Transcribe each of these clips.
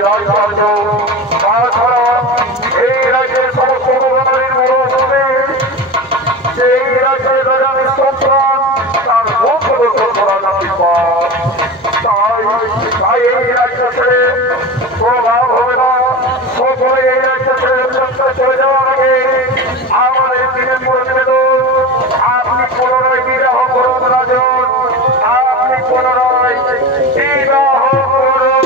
রাজকার্য তাছাড়া এই রাজ্যের সমস্ত গণনারীর মনোভাবে সেই রাজ্যের রাজার সন্তান তার বংশ দর্শন করা যাবে তাই এই রাজ্য ছেড়ে প্রভাব হবে না সকলে এই রাজ্য ছেড়ে চলে যাওয়ার আগে আমাদের দিনের প্রতিবেদন আপনি পুনরায় বিবাহ করুন রাজন আপনি পুনরায় বিবাহ করুন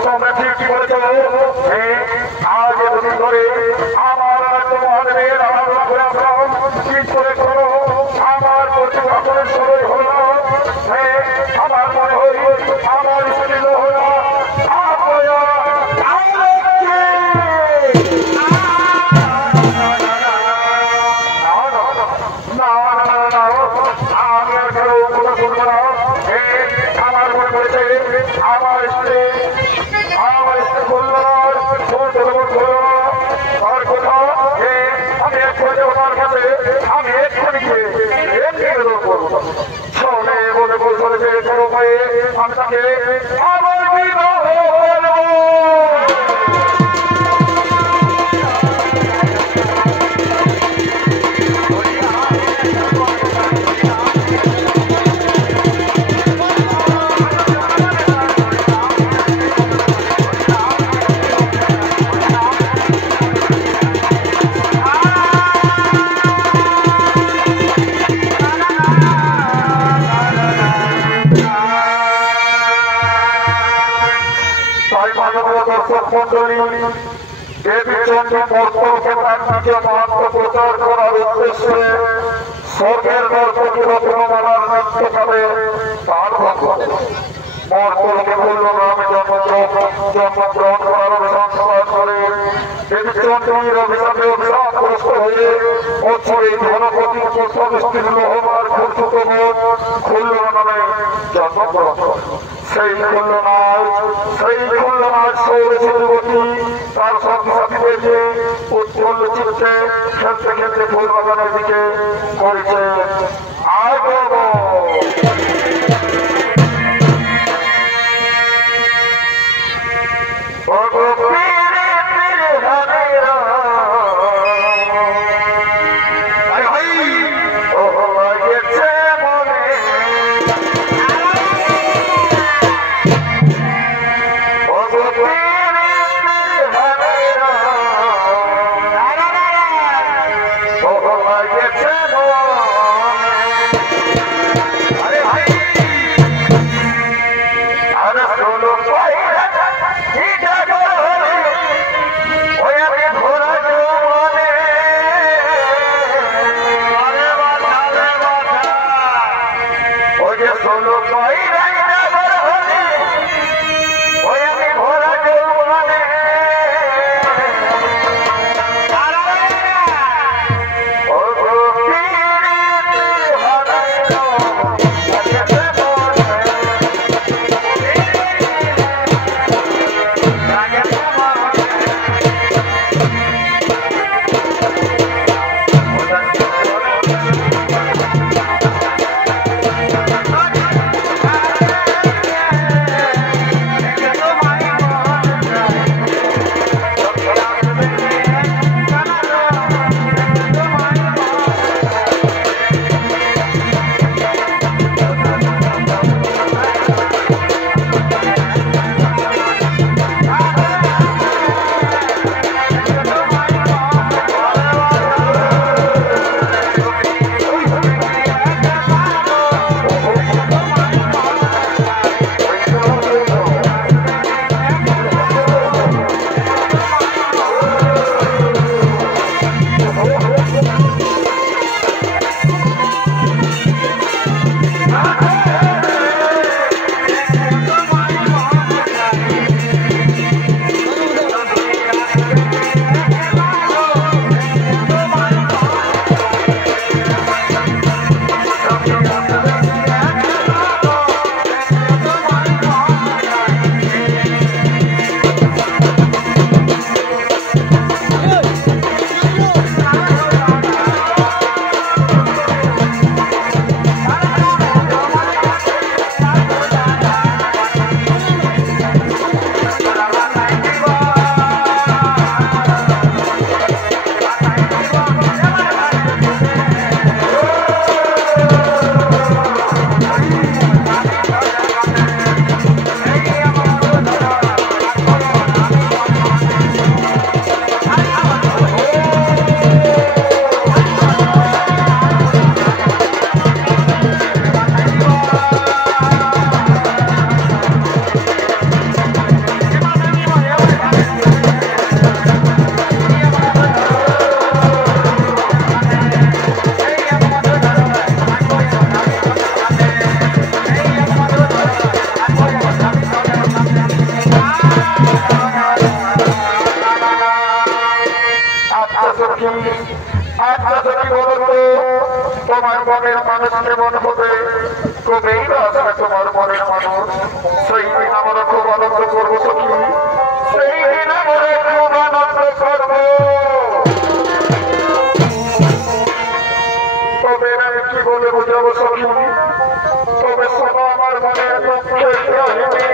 তোমরা ঠিকই বলেছ আজ এতদিন ধরে আমার রাজ্য মহাদেবের কি করে করো আমার প্রতিভাবনের সরল হল আমার মনে হয় আমার স্ত্রী হল আমার মনে পড়েছে আমার স্ত্রী বলল তার কথা আমি এক্ষুনি যাবো তার কাছে আমি এক্ষুনি নিবেদন করবো শোনে বলে বলছে কোনো উপায়ে আমি তাকে আমার বিবাহ দেবীচন্ডী মর্তকে তার নিজে মহাত্ম প্রচার করার উদ্দেশ্যে স্বর্গের নর্তকী রত্নমালার নৃত্যকালে তার ভক্ত মর্তকে বলল আমি জন্মগ্রহণ করার অভিশাপ করে দেবীচন্ডীর অভিশাপে অভিশাপগ্রস্ত হয়ে বছরে ধনপতি স্ত্রীর লোহমার খুর্তুক খুল্ল নামে জন্মগ্রহণ করে সেই খুল্লনাথ সৌরসী যুবতী তার সঙ্গী সাথী হয়েছে উৎফুল্ল চিত্তে খেলতে খেলতে ফুল বাগানের দিকে করেছে সখী আচ্ছা সখী বলো তো তোমার মনের মানুষ কেমন হবে কবেই আসবে তোমার মনের মানুষ সেই দিন আমরা খুব আনন্দ করবো সখী সেই দিন আমরা খুব আনন্দ করবো তবে আমি কি বলে বুঝাবো সখী তবে শোনো আমার মনের দুঃখের কাহিনী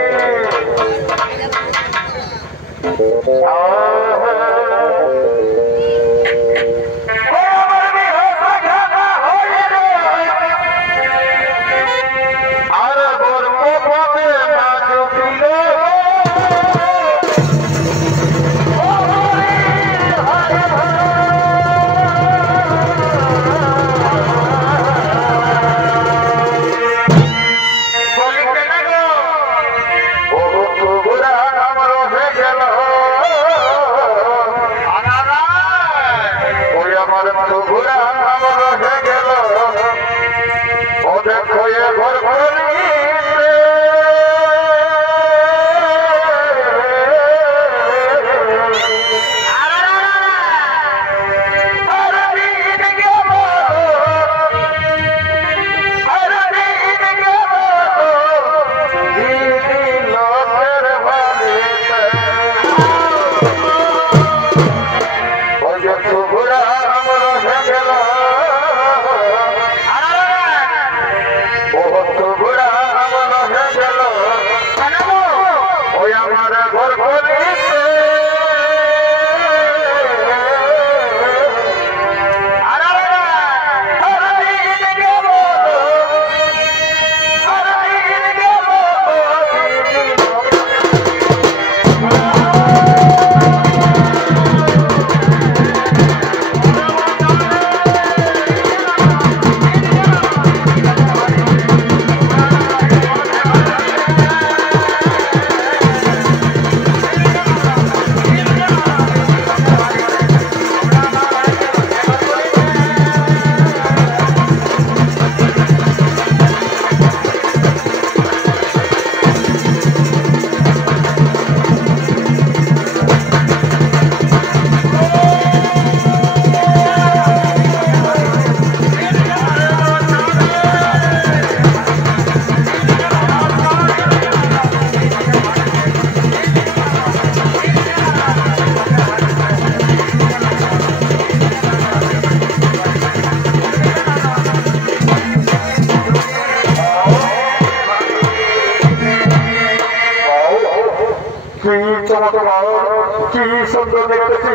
কি সুন্দর দেখতেছি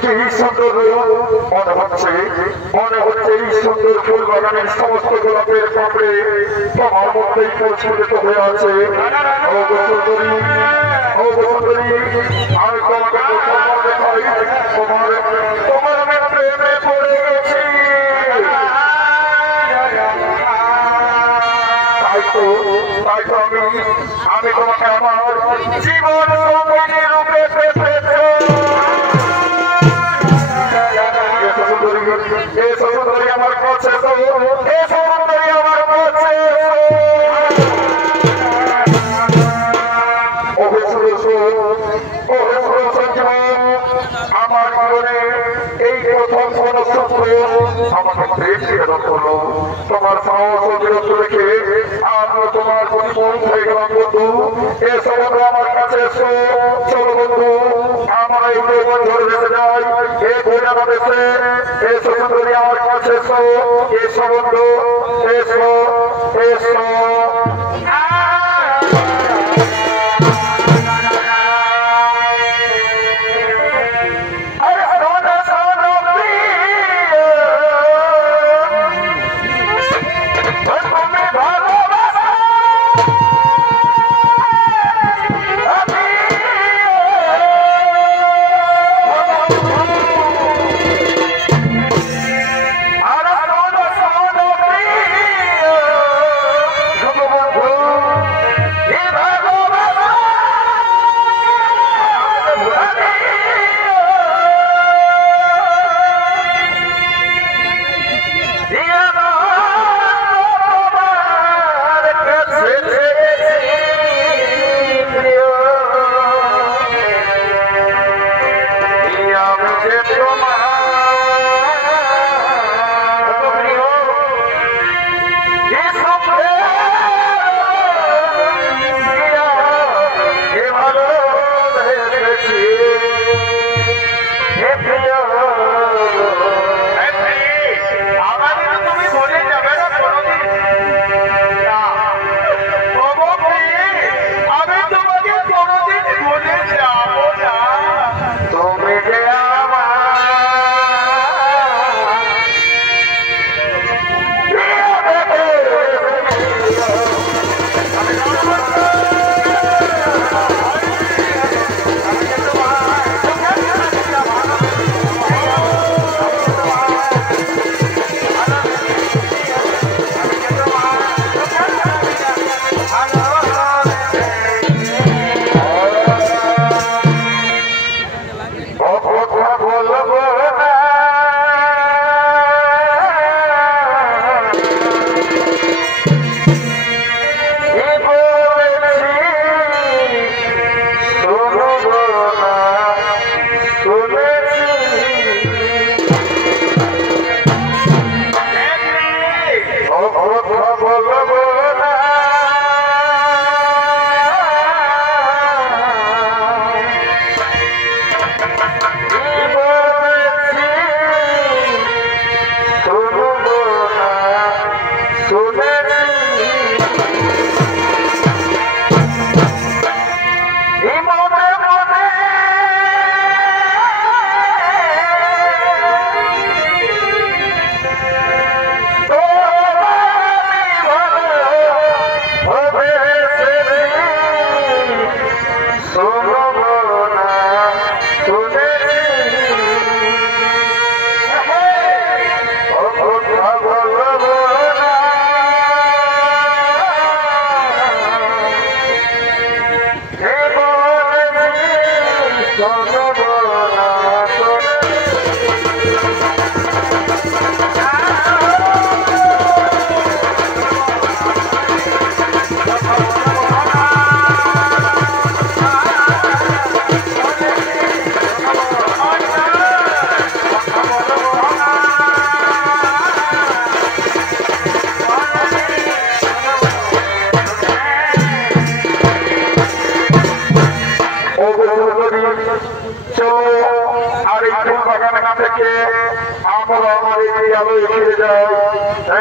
কি সুন্দর মনে হচ্ছে এই সুন্দর ফুল বাগানের সমস্ত গোলাপের কাপড়ে তোমার মধ্যেই পরিস্ফুটিত হয়ে আছে আমি তোমাকে দেখাই তোমার আমি প্রেমে পড়ে গেছি তাই তো আমি তোমাকে আমার জীবন সঙ্গিনী রূপে পেয়েছি এ সুন্দরী আমার কাছে এ সুন্দরী আমার কাছে আমার জীবনে এই প্রথম কোন সূত্র আমাকে প্রেম হলো তোমার সাহস বিরত রেখে আমি তোমার প্রতি মন হয়ে গেলাম বন্ধু এ সমগ্র আমার কাছে এসো চলো বন্ধু আমার এই জীবন ধরে বেঁচে যাই এই ভোজনা বেঁচে এসো সুন্দরী আমার কাছে এসো এসো বন্ধু এসো এসো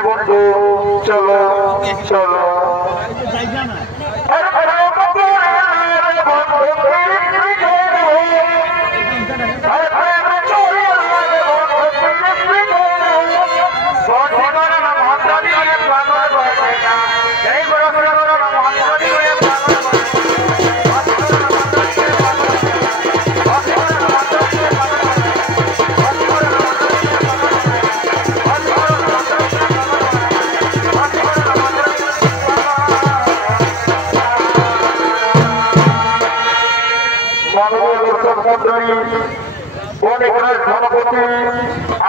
বন্ধু চলো চলো ধনপতি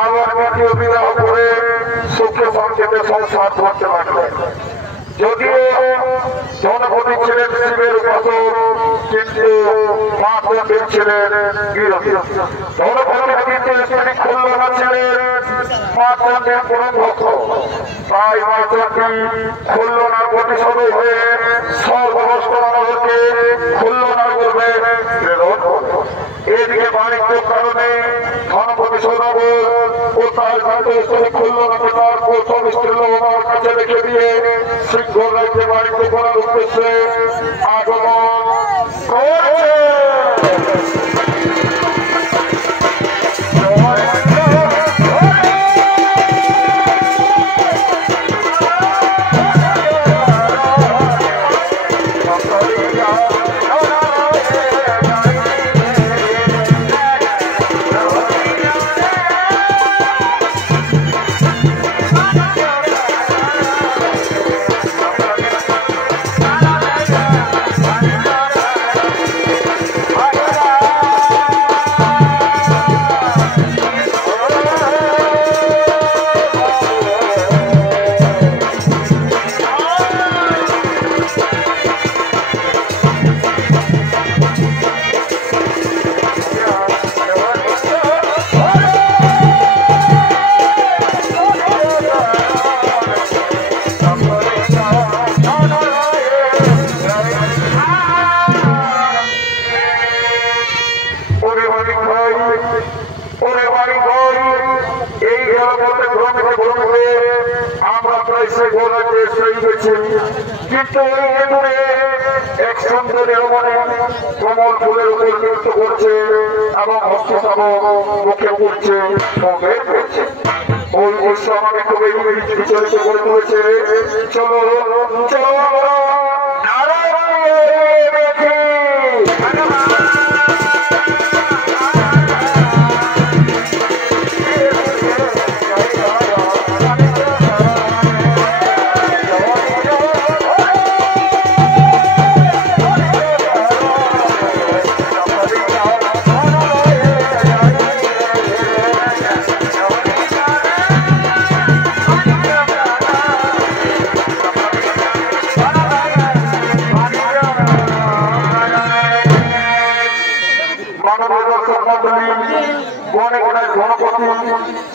আবার দ্বিতীয় বিবাহ করে সুখে শান্তিতে সংসার করতে পারবেন। যদিও ধনপতি ছিলেন শিবের উপাসক, কিন্তু মাধবের ছিলেন বিরোধী। ধনপতির দ্বিতীয় স্ত্রী খুল্লনা ছিলেন মাধবের পরম ভক্ত। তাই মাধবী খুল্লনার প্রতিশোধ হয়ে সর্বনষ্ট মানবকে খুল্লনার করবে বিরোধ করবে। এদিকে বাণিজ্যের কারণে ধনপতি সৌরভ ও তার স্ত্রী খুল্লনাকে তার প্রথম স্ত্রী লোহমার কাছে রেখে দিয়ে সিংহল রাজ্যে বাণিজ্য করার উদ্দেশ্যে আগমন করছে। কিন্তু এক সুন্দরী কমল ফুলের উপর নৃত্য করছে এবং হস্তসব মুখে উঠছে বের করছে। ওই দৃশ্য আমাকে খুবই বিচলিত করে তুলেছে। চলো চলো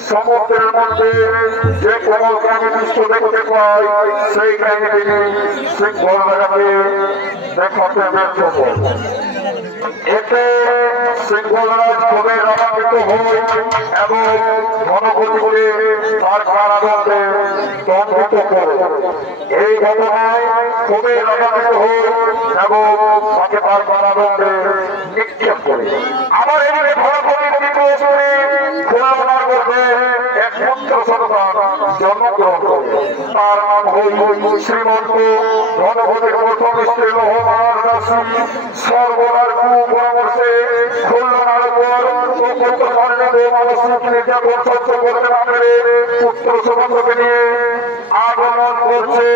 সমুদ্রের মধ্যে যে কোমল কাহিনী দৃশ্য দেখতে পাই, সেই কাহিনী সিংহল রাজাকে দেখাতে ব্যর্থ হয়। এতে সিংহলরাজ খুবই রাগান্বিত হয় এবং ধনপতিকে তার কারাদণ্ডে দণ্ডিত করে। এই ঘটনায় খুবই রাগান্বিত হয় এবং তাকে তার কারাদণ্ডে নিক্ষেপ করে। আবার এদিকে ধনপতির দ্বিতীয় স্ত্রী খুল্লনার মধ্যে এক পুত্র সন্তান জন্মগ্রহণ করে। তার নাম হইল শ্রীমন্ত। ধনপতির প্রথম স্ত্রী লোহমার দাসী সর্বনার কুপরামর্শে খুল্লনার উপর পুত্র মানসিক নির্যাতন সহ্য করতে না পেরে পুত্র সুমন্তকে নিয়ে আগমন করছে।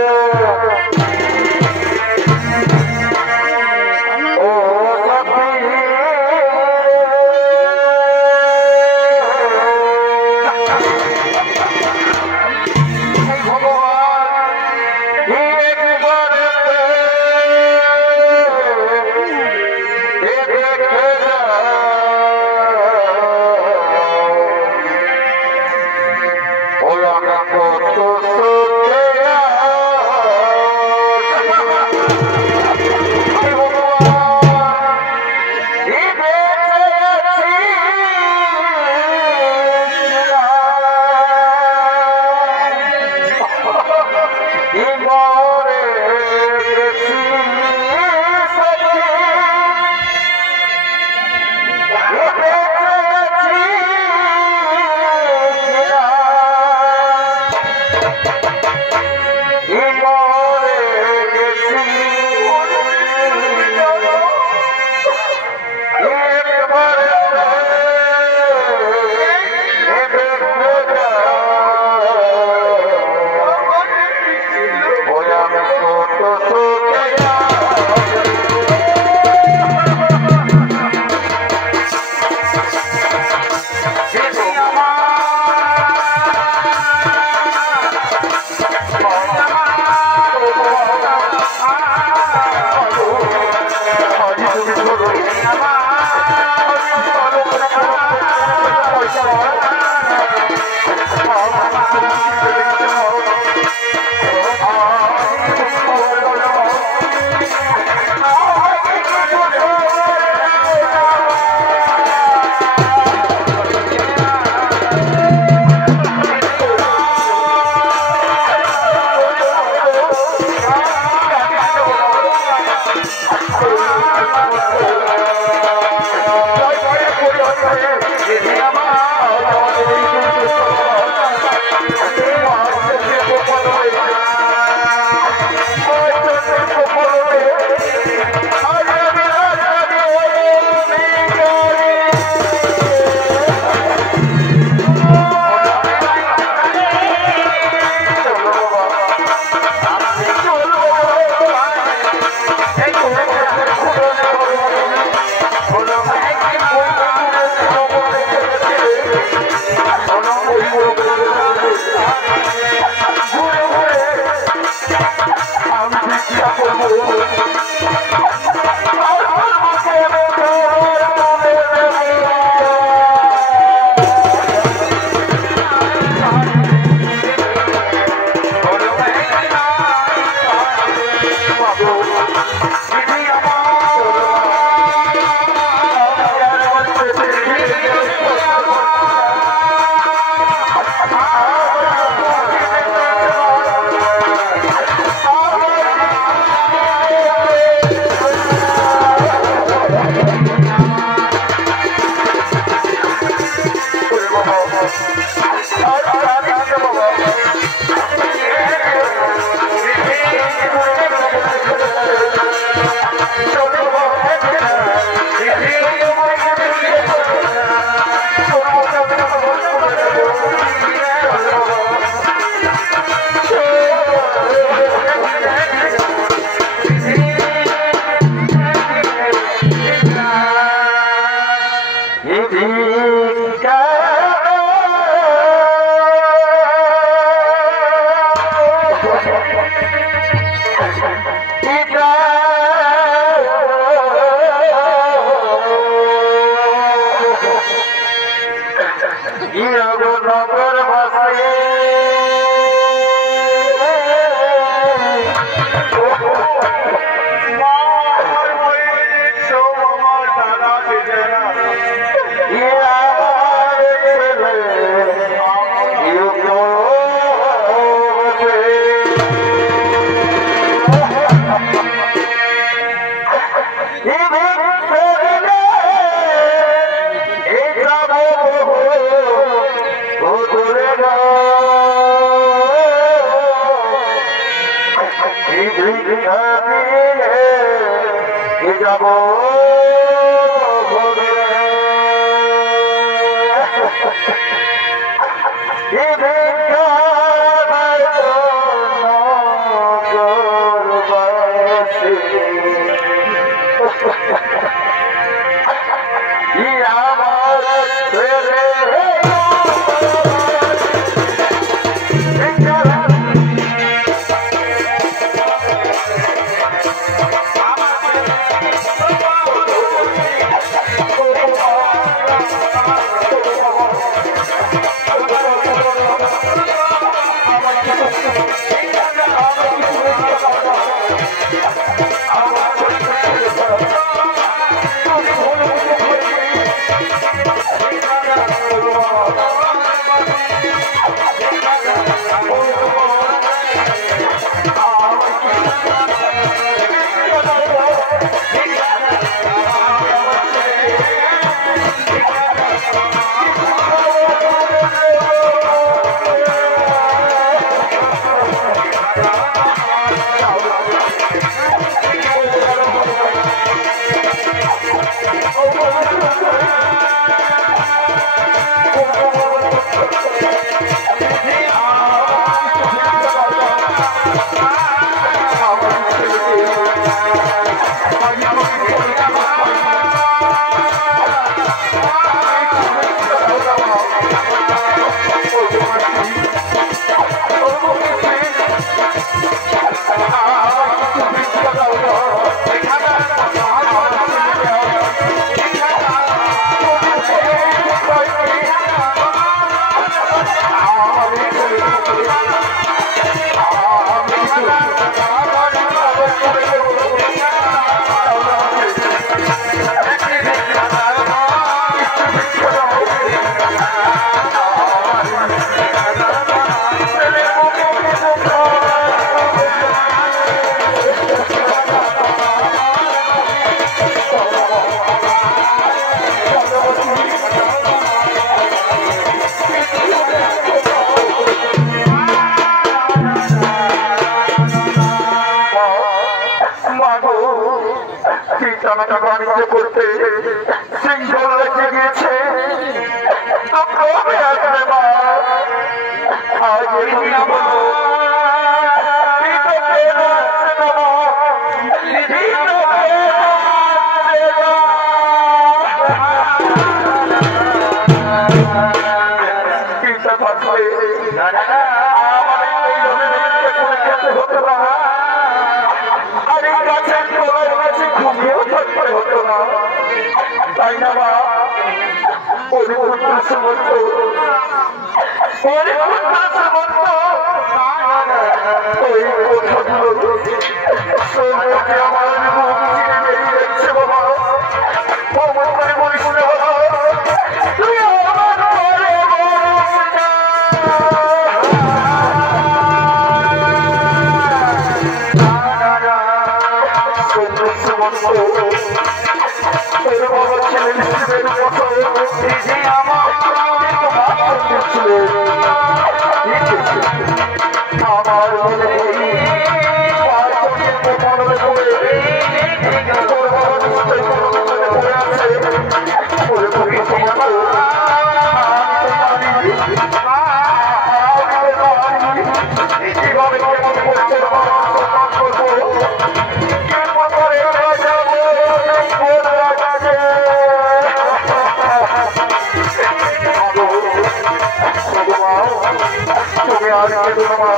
আর কেঁদো না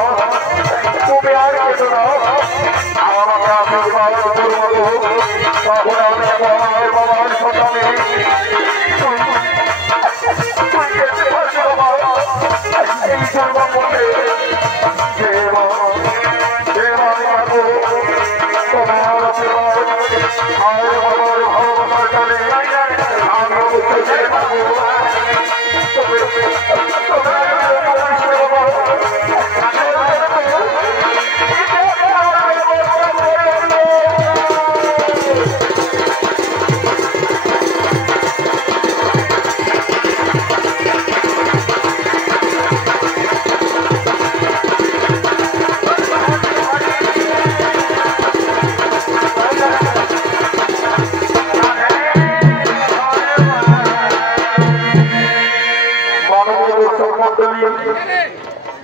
তুমি আর কেঁদো না আমাকে আশীর্বাদ করবো তখন আমি আমার বাবার সন্তানে এই জন্ম বলে তোমার আশীর্বাদ আর বাবার ভালোবাসার টানে আমি বুঝতে পারবো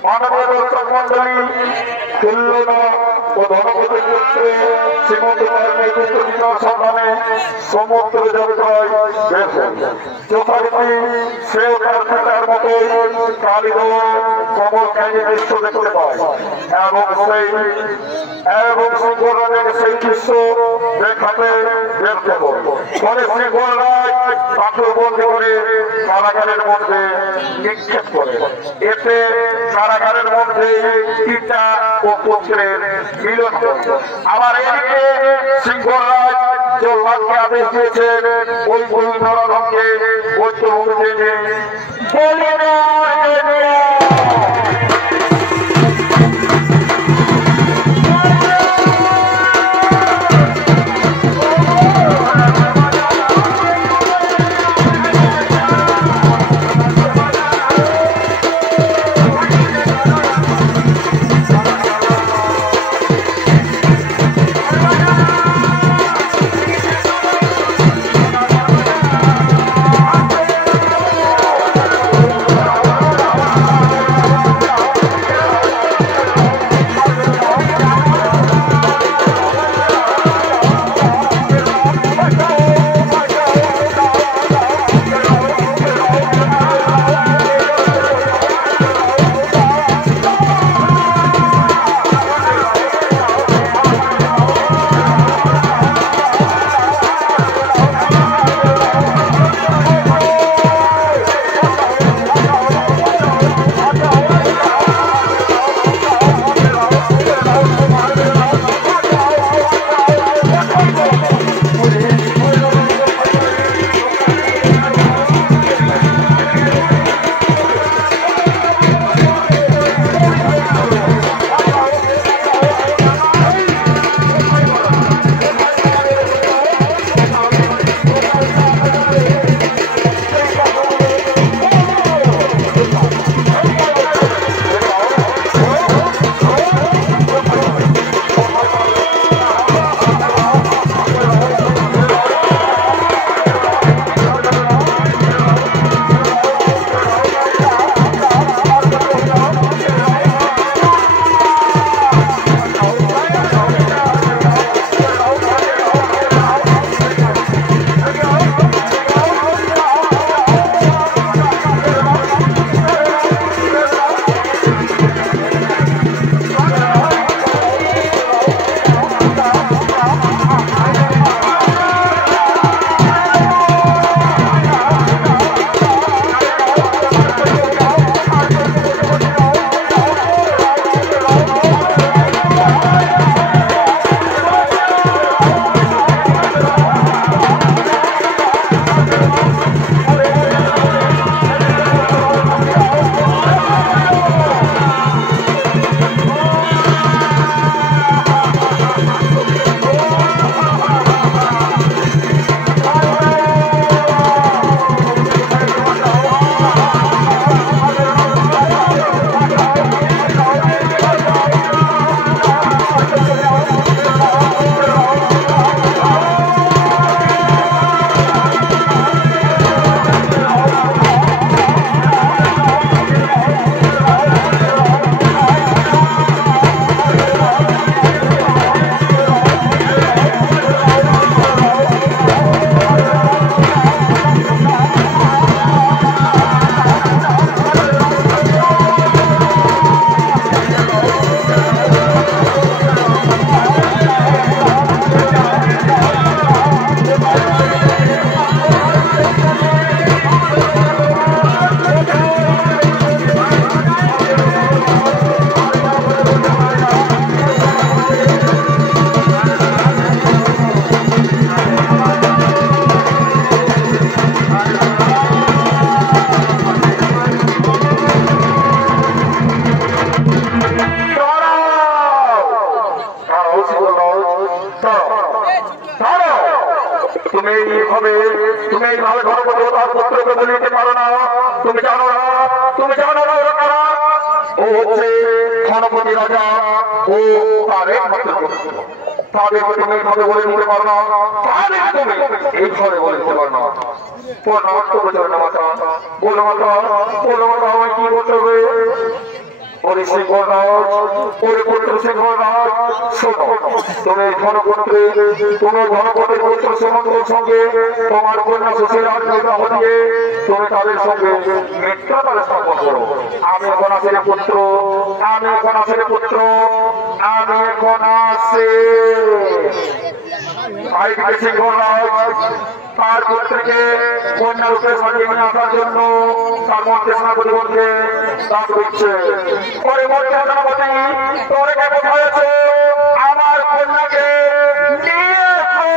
মাননীয় দর্শক মন্ডলী তুল্যনা ও ধনপতি পুত্রে শ্রীমন্ত নেতৃত্ব সম্মানে সমুদ্র যাত্রায় যথারীতি সেও কারখানার মতো কালীদল কমল খালি দৃশ্য দেখতে পায় এবং শঙ্করের সেই দৃশ্য দেখাতে দেখতে পরে শৃঙ্খলায় পাথর বন্দি করে কারাগারের মধ্যে নিক্ষেপ করে এতে কারাগারের মধ্যে পিতা ও পুত্রের মিলন আবার এদিকে সিংহরাজ জল্লাদকে আদেশ দিয়েছেন ওই নরধমকে বৈদ্যভূমিতে পারো না। তুমি জানো না, তুমি জানো না ওরা কারা? ও হচ্ছে ধনপতি রাজা ও তার একমাত্র পুত্র। তাদেরকে তুমি এইভাবে বলে দিতে পারো না, তাদেরকে তুমি এইভাবে বলে দিতে পারো না। আমায় কি করতে হবে? ওরে সিংহরাজ, ওরে পুত্র সিংহরাজ, শোনো, তুমি ধনপতির পুত্র সুমন্ত্রের সঙ্গে তোমার কন্যা সুশীলার বিবাহ দিয়ে তুমি তাদের সঙ্গে মিথ্যাচার স্থাপন করো। আমি এখন আসলে পুত্র, আমি এখন আসলে পুত্র, আমি এখন আসে আইদিকে সিংহরাজ তার পুত্রকে কন্যা রূপে সাজিয়ে নিয়ে আসার জন্য তার মধ্যে সেনাপতিকে ডাক দিচ্ছে। ওরে মধ্যে সেনাপতি, তোরে কে কোথায় আছে? আমার কন্যাকে নিয়ে এসো।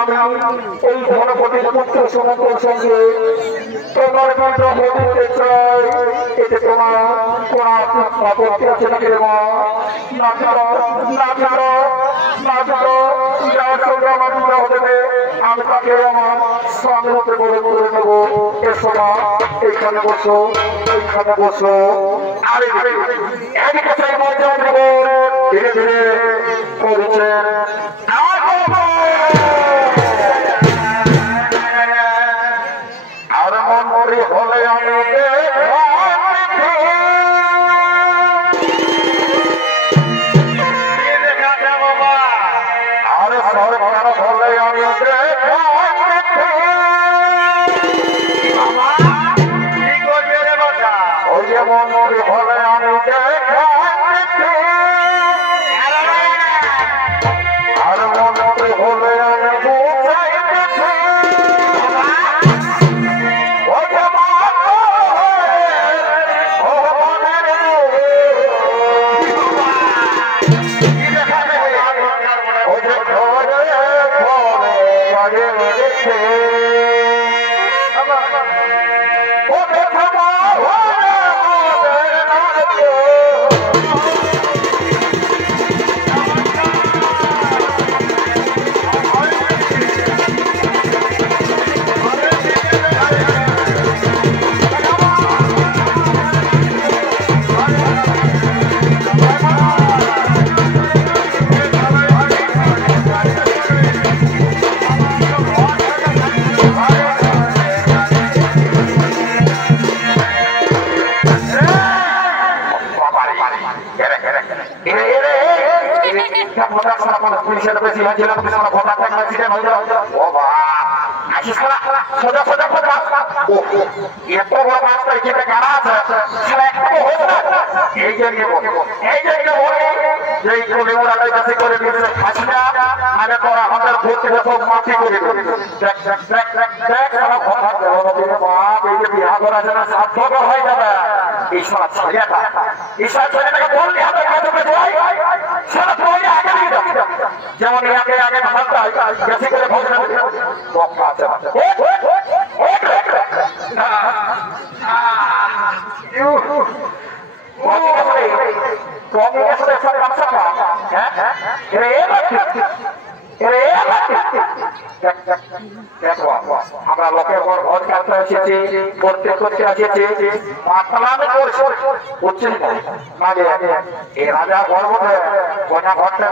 আমি এই ধনপতির পুত্র সুমন্ত্রের সঙ্গে তোমার বিবাহ দিতে চাই। এতে তোমার কোন আপত্তি আছে নাকি রে মা? যার সঙ্গে আমার বিবাহ দেবে আমি তাকে আমার স্বামী হতে বলে করে নেবো। এসো মা, এইখানে বসো, এইখানে বসো। আরে এদিকে সেই মজা দেব ধীরে ধীরে করেছেন। হলে আমি আরে সরকার হলে আমি ওই যে মন্ত্রী হলে আমি আর মন্ত্রী হলে আমি পুলিশের প্রেসিডেন্ট ছিলাম, ভোটার প্রেসিডেন্ট হয়ে যাও। ও বাবা, আসিস না সোজা সোজা সোজা। এত বড় রাস্তা এখানে কারা আছে? সেটা একটু হতো না। এই যে বলি যে এই কলিমুরা কাছে করে দিয়েছে ফাঁসিটা, আগে তোরা আমাদের ভর্তি বছর মাটি করে দেবে। দেখ দেখ দেখ দেখ দেখ আমার কথা বাপ, এই যে বিহার করা যাবে সার্থকর হয়ে যাবে। ঈশ্বর ছেলেটাকে বললি হবে কাজে সেটা বললে আগে নিয়ে যাবে। যেমন আগে আগে ভাবতে বেশি করে ভোজ নেবে আছে আমরা আমরা লোকের ঘর ঘর কাটতে এসেছি, করতে করতে এসেছি, মাতলামি করছে, বুঝছিস না? এই রাজা ঘর বটে, কন্যা ঘরটা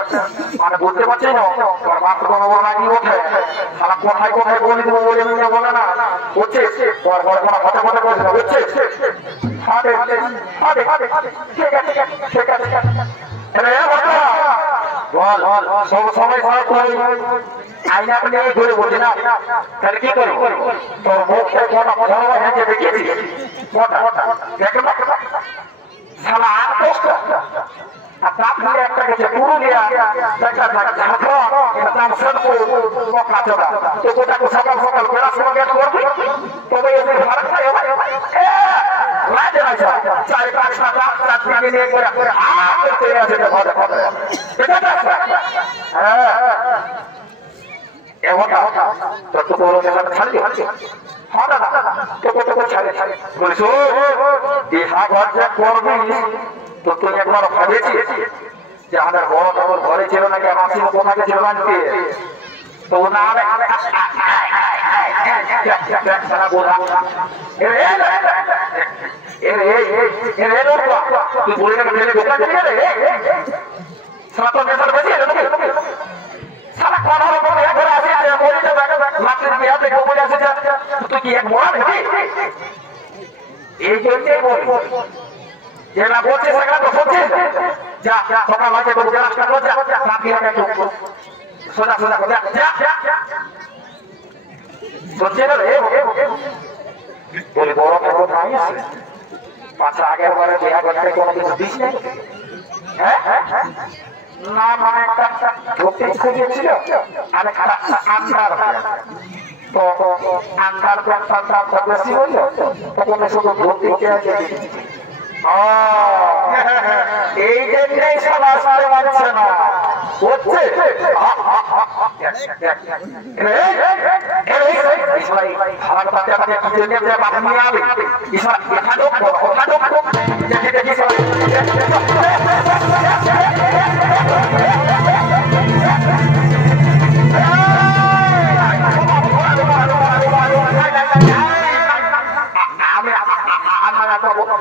মানে বুঝতে পারছি না, তোর মাত্র কোনো লাগি ওঠে, সারা কোথায় কোথায় বলে দেবো বলে বলে না, বুঝছিস? তোর ঘর কোনো ঘটে ঘটে করছে না, বুঝছিস? ঠিক আছে ঠিক আছে বল সব সময় আইনা নিয়ে ঘুরে বসে না, তাহলে কি করবো? তোর মুখটা দেখেছি সালা 8 10টা আর তাপ নিয়ে একটা গেছে পুরুলিয়া তো সকাল সকাল বেড়ার সময় গেট করবি, তবে এদের ভারত খাই চার পাঁচ সাত আট চার নিয়ে করে তো তুই একবার ভাবেছিস যে আমাদের বড় খবর ঘরে ছিল নাকি আমার কোথাকে ছিল মানতে তো না তুই বলে দোকান সারা তো নেশার বেশি সারা কথা তুই কি এক মরা নাকি? এই জন্যই বলবো যে না বলছে সেখানে তো বলছিস যা সকাল হয়েছে তোর জেলাস কাটবো যা নাকি সোজা সোজা যা বলছে না রে বলি বড় খবর নাই আছে পাঁচটা আগের বারে বিয়া করতে কোনো কিছু দিস নাই? হ্যাঁ না মানে একটা ঢুকতে খুঁজেছিল আমি আন্ধার তো আন্ধার দামটা বেশি হইল তখন শুধু ঢুকতে এই জন্যই সব আসতে পারছে না হচ্ছে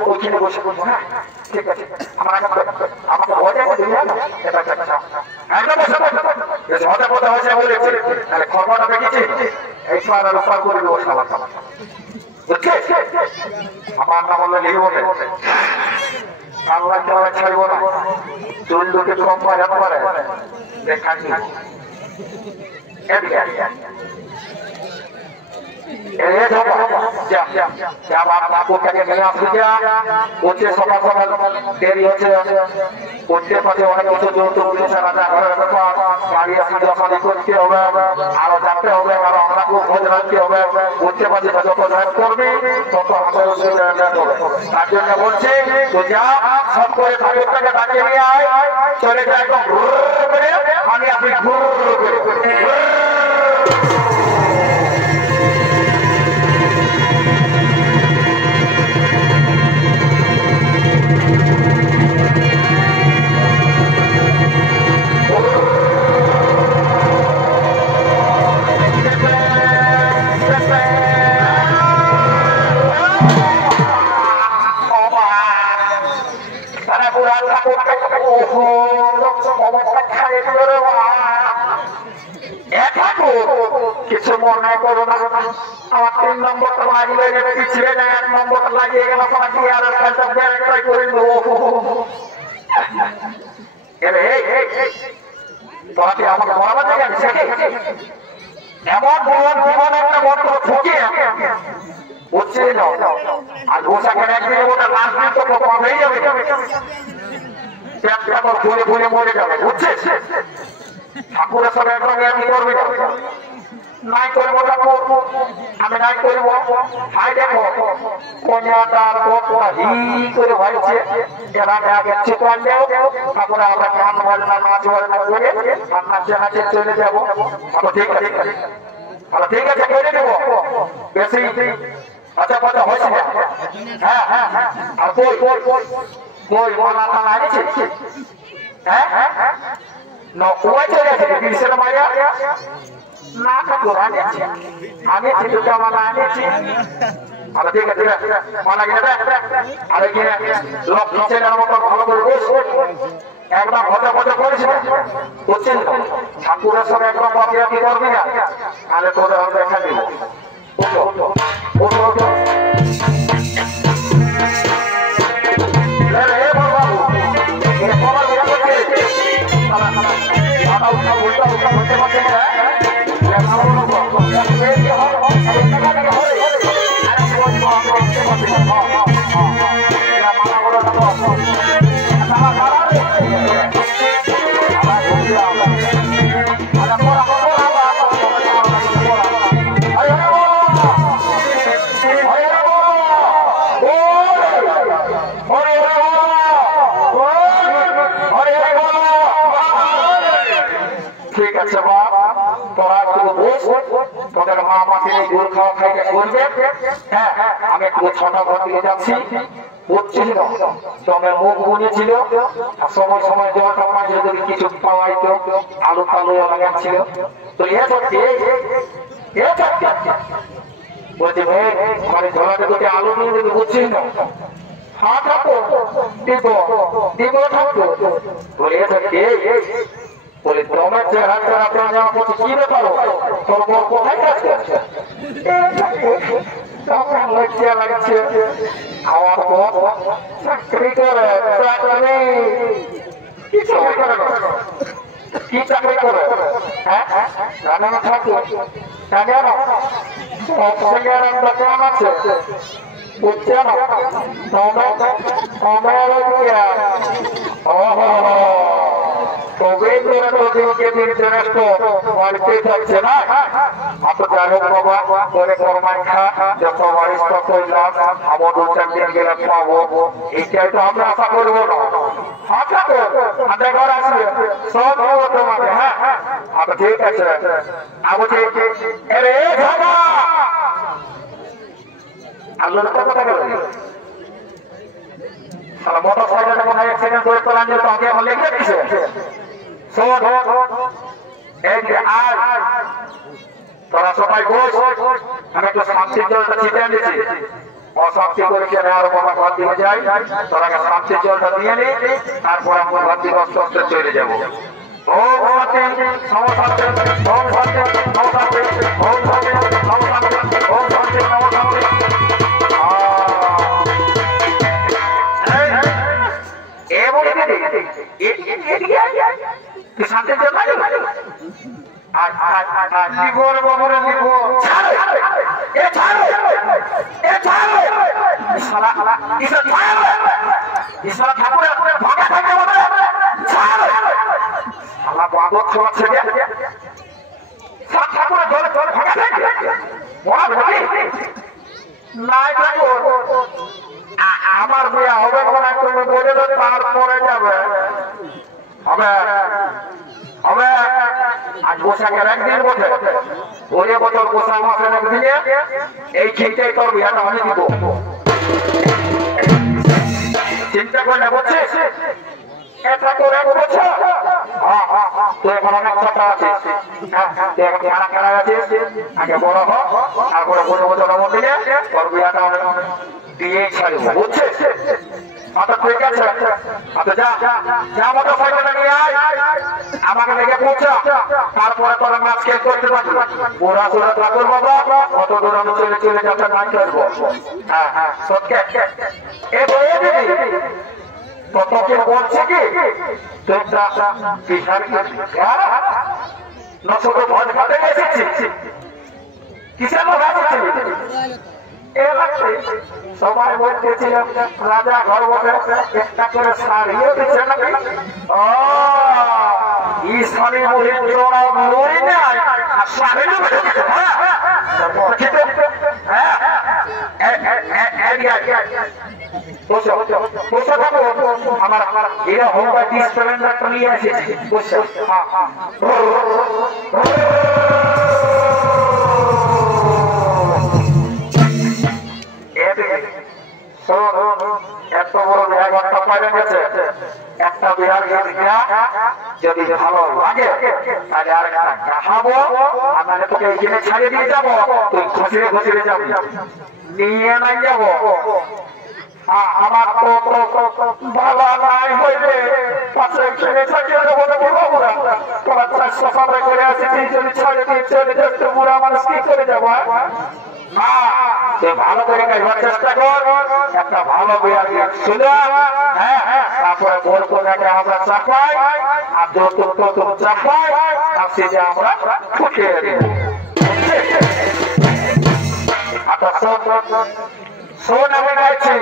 ওইখানে বসে বলবো হ্যাঁ ঠিক আছে আমাকে খবরটা দেখেছি এই সময় রোপার করে দেবো সবার বুঝছিস? আমার নাম হলো লিখবো আল্লাহ ছাড়বো না চুল দুটো কম পারে দেখাচ্ছি সকাল সকাল দেরি হচ্ছে করতে পারছে অনেক কিছু যৌতুক বাড়ি আসি দশাদি করতে হবে আরো যাতে হবে আরো আমরা খুব খোঁজ রাখতে হবে করতে পারছি যত করবি তত আমাদের হবে তার জন্য বলছি তো যা সব করে ঠাকুরটাকে ডাকিয়ে নিয়ে আয় চলে যায় একদম আমি আপনি কিছু মনে করো না আমার 3 নম্বরটা লাগিয়ে গেলে পিছিয়ে যায় 1 নম্বরটা লাগিয়ে গেল করে দেবো আমাকে বরাবর এমন জীবন একটা মন্ত্র ঠকিয়ে বুঝছে আর গোসাকের একদিনে ওটা লাস্ট দিন তো পাবেই যাবে ফুলে ফুলে মরে যাবে বুঝছিস? ঠাকুরের সব একসঙ্গে আমি করবি নাই করবো আমি নাই করবো হাই দেখো কন্যাটার করে ভাইছে আগে চিত্রান দেও তারপরে আমরা গান বাজনা নাচ বাজনা করে আর নাচে নাচে চলে যাবো ঠিক আছে ঠিক আছে করে দেবো বেশি আচ্ছা কথা হয়েছে হ্যাঁ হ্যাঁ হ্যাঁ আর কই কই কই মনা টানা এনেছে হ্যাঁ No, why do you think this is my area? Not a good idea. I need to come on. I think it's I get lock একদম হতে হতে করেছে বুঝছেন তো ঠাকুরের সঙ্গে একদম বাকিয়া কি করবি না আরে তোদের হবে দেখা দিব ওঠো ওঠো ওঠো রে বাবা এর পরে বিরাট করে সালা সালা আটা উঠা উল্টা উল্টা হতে হতে না নাও নাও এই যে হবে আরে টাকা টাকা হবে আরে কোন কোন করতে করতে এরা মানা বড় তো সালা ঠিক আছে বাবা তোরা একটু বস তোদের মা আমাকে গুড় খাওয়া খাইতে করবে হ্যাঁ আমি একটু ছটা ঘর দিয়ে যাচ্ছি বুঝছিস না তোমার মুখ বুনেছিল সময় সময় জলটা মাঝে যদি কিছু পাওয়াইতো আলু ফালু লাগাচ্ছিল তো এ সত্যি বলছি ভাই আমার ঝোলাতে দুটি আলু নিয়ে যদি বুঝছিস না হ্যাঁ ঠাকুর দিব দিব ঠাকুর বলে এ সত্যি বলে তোমার চেহারা চেহারা প্রাণা বলছি কি ব্যাপার তোর বর কোথায় কাজ করছে তখন লজ্জা লাগছে আমার বর চাকরি করে চাকরি কি চাকরি করে কি চাকরি করে হ্যাঁ জানে না ঠাকুর জানে না অক্সিজেন দোকান আছে বুঝছে না তবে তোরা তোদেরকে ইন্টারেস্ট বাড়তে থাকছে না তো যাই হোক বাবা করে কর্মাই খা যত বারিশ তত লাভ আমার দু চার দিন গেলে পাবো এইটাই তো আমরা আশা করবো না হ্যাঁ ঠাকুর হাতে ঘর আসবে সব হবো তোমাকে হ্যাঁ আচ্ছা ঠিক আছে আমি আরে ঝামা আল্লাহ কথা বলে মোটর সাইকেলটা মনে হয় অ্যাক্সিডেন্ট করে তোলা নিয়ে তাকে আমার লেগে দিছে শোন এই যে আজ তোরা সবাই বস আমি একটু শান্তির জলটা ছিটিয়ে দিচ্ছি অশান্তি করে কেন আরো বাবা ঘর দিয়ে যাই তোরা শান্তির জলটা দিয়ে নি তারপর আমরা ঘর দিয়ে অস্তে অস্তে চলে যাবো ওম শান্তি নমস্কার ওম শান্তি নমস্কার ওম শান্তি নমস্কার ওম শান্তি নমস্কার শান্তি জীবন বাবুরে দিব ঠাকুরের ভাগা থাকে আমার বাদর চলাচ্ছে ঠাকুরের জলে জলে ভাগা থাকে নাই ঠাকুর আমার বিয়ে হবে কোন তুমি বলে দেবে তারপরে যাবে হবে হবে আজ বৈশাখের একদিন বসে ওরে বছর বৈশাখ মাসের একদিনে এই চিন্তাই তোর বিয়েটা আমি দিব চিন্তা করে বলছিস এটা করে বলছো তুই এখন অনেক ছোট আছিস তুই এখন খেলা খেলা আছিস আগে বড় হ তারপরে কোনো বছরের মধ্যে তোর বিয়েটা দিয়ে ছাড়বো বুঝছিস আচ্ছা ঠিক আছে আচ্ছা যা মোটর সাইকেলটা নিয়ে আয় আমাকে দেখে পৌঁছা তারপরে তোরা মাছ খেয়ে করতে পারবি ওরা তোরা ঠাকুর বাবা কত দূর আমি চলে চলে যাতে মাছ করবো হ্যাঁ হ্যাঁ সত্যি এ বলে দিদি তোকে বলছে কি তোমরা বিহার না শুধু ভোজ খাতে গেছিস কিসের লোক আসছিস সবাই বলতেছিলাম রাজা ঘর বলে একটা করে শাড়িও দিচ্ছে নাকি ই শাড়ি মুড়ি মুড়ি নেয় আর শাড়ি আমার এরা হোমটা ডিসপ্লেন্ডারটা নিয়ে এসেছে বুঝছো এত বড় জায়গাটা পাইলে গেছে একটা বিহার যদি ভালো তাহলে আর খাবো আমাকে তোকে এখানে ছাড়িয়ে দিয়ে যাবো তুই খুশিরে খুশিরে যাবি নিয়ে নাই যাবো আমার তো ভালো নাই হইবে পাশে ছেড়ে ছাড়িয়ে দেবো না বুড়া তোরা 400 টাকা করে আসিস যদি ছাড়িয়ে দিয়ে চলে যাস তো বুড়া মানুষ কি করে যাবো না তুই ভালো করে কাজবার চেষ্টা কর একটা ভালো বিয়ার শুনে হ্যাঁ তারপরে বল কোনাকে আমরা চাপাই আর যত চাপাই আর সেটা আমরা ফুটিয়ে দেব আচ্ছা শোন আমি গাইছি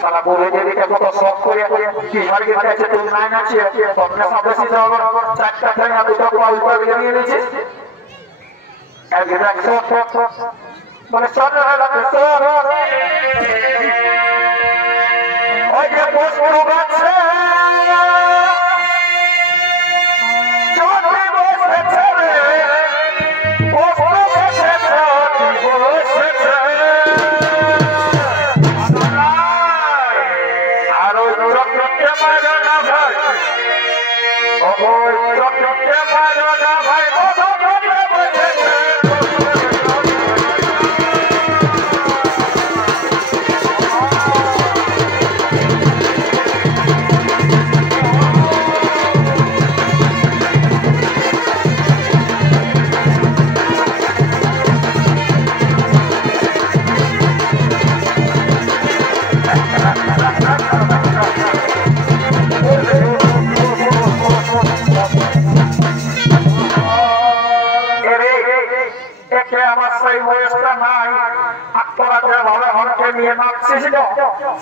সারা বলে দিদিকে কত শখ করে বিহার গিয়ে গেছে তুই নাই নাচিয়ে তোমরা সবাই যাবো 4টা ট্রেন আর 2টা উল্টা বেরিয়ে নিয়েছিস বলে চল ওই যে বসবো গাছে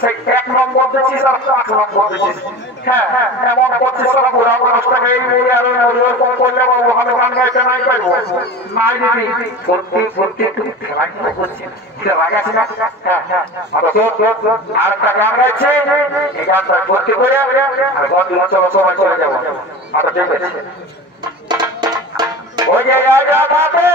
সেই 1 নম্বর দিচ্ছিস আর 5 নম্বর দিচ্ছিস হ্যাঁ এমন করছিস তোরা বুড়া মানুষটাকে এই মুড়ি আর ওরকম করলে ওখানে গান গাইতে নাই পাইবো নাই দিদি সত্যি তুই খেলাই করছিস খেলা গেছে না আর একটা গান গাইছে এই গানটা ভর্তি করে আর চলো সবাই চলে যাবো আচ্ছা ঠিক আছে ওই যে রাজা বাবা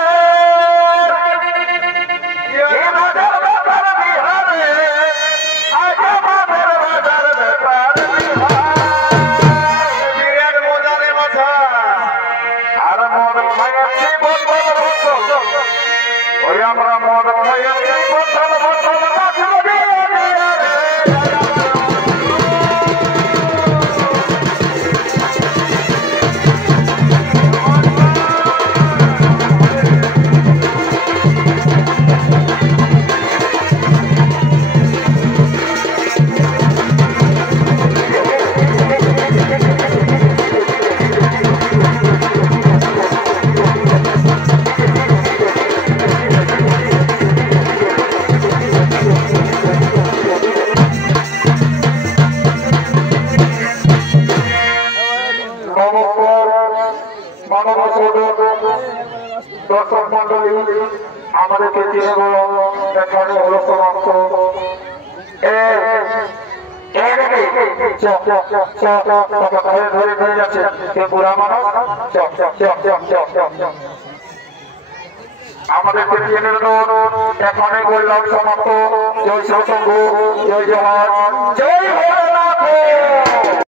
দর্শক মন্ডলী আমাদেরকে এখানে হলো সমাপ্ত ধরে যাচ্ছে বুড়া মানুষ আমাদেরকে এখানে বললাম সমাপ্ত জয় সৎসঙ্গ জয় জয় জয়